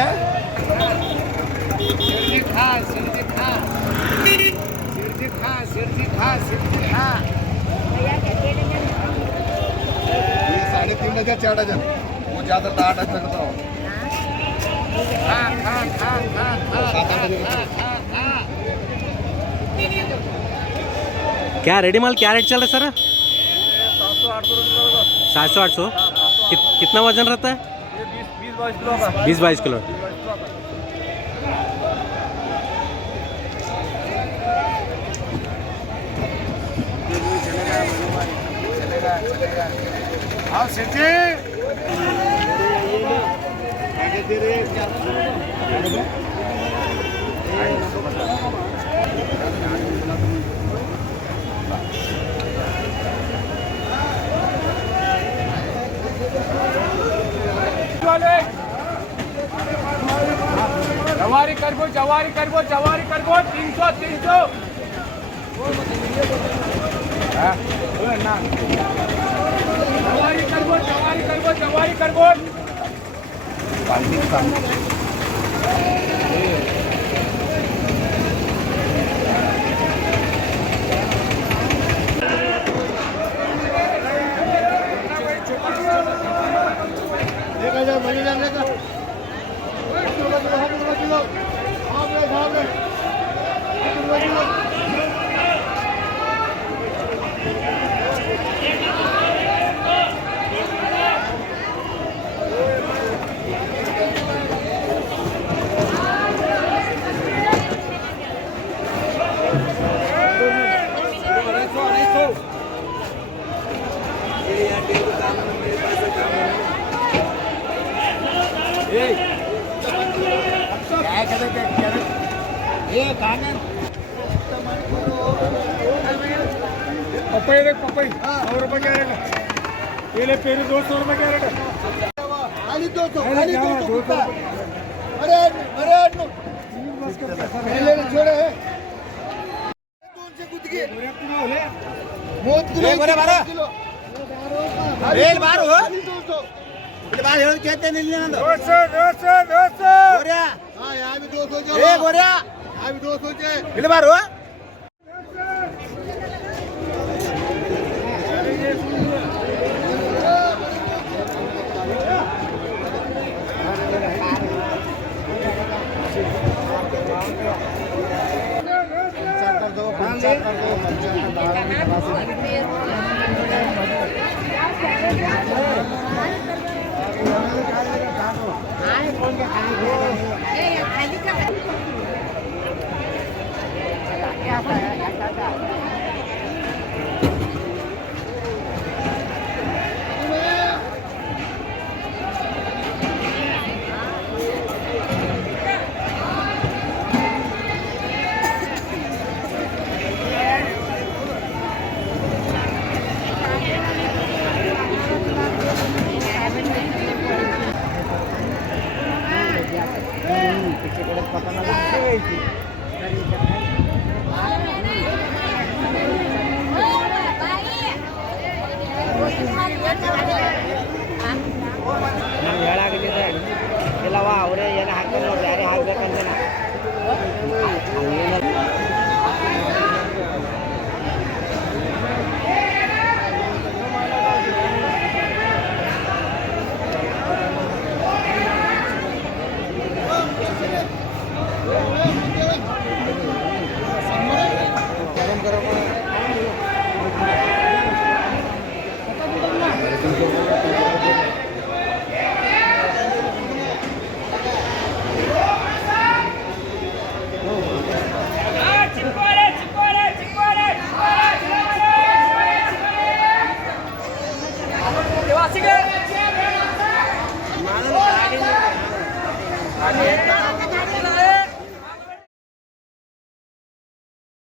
क्या ये 3.5 डजन 4 डजन वो ज्यादा 8 डजन करता हो 7-8 डजन क्या रेडी माल क्या रेट चल रहा है सर? 700-800 रुपये 700-800। कितना वजन रहता है? ये 20-22 किलो का 20-22 किलो। हाँ सेठी जवारी करबो 300 जवारी करबो पपई देख पपई 100 रुपये कैरेट ये ले पेरी 200 रुपये कैरेट खाली 200 अरे पहले छोड़े कौन से कुछ के मोत किलो बोले 12 किलो रेल बार हो 200 बार हे कहते नहीं लेना 200 गोरिया हां यहां भी 200 जो ए गोरिया यहां भी 200 के किलो बार हो खाली का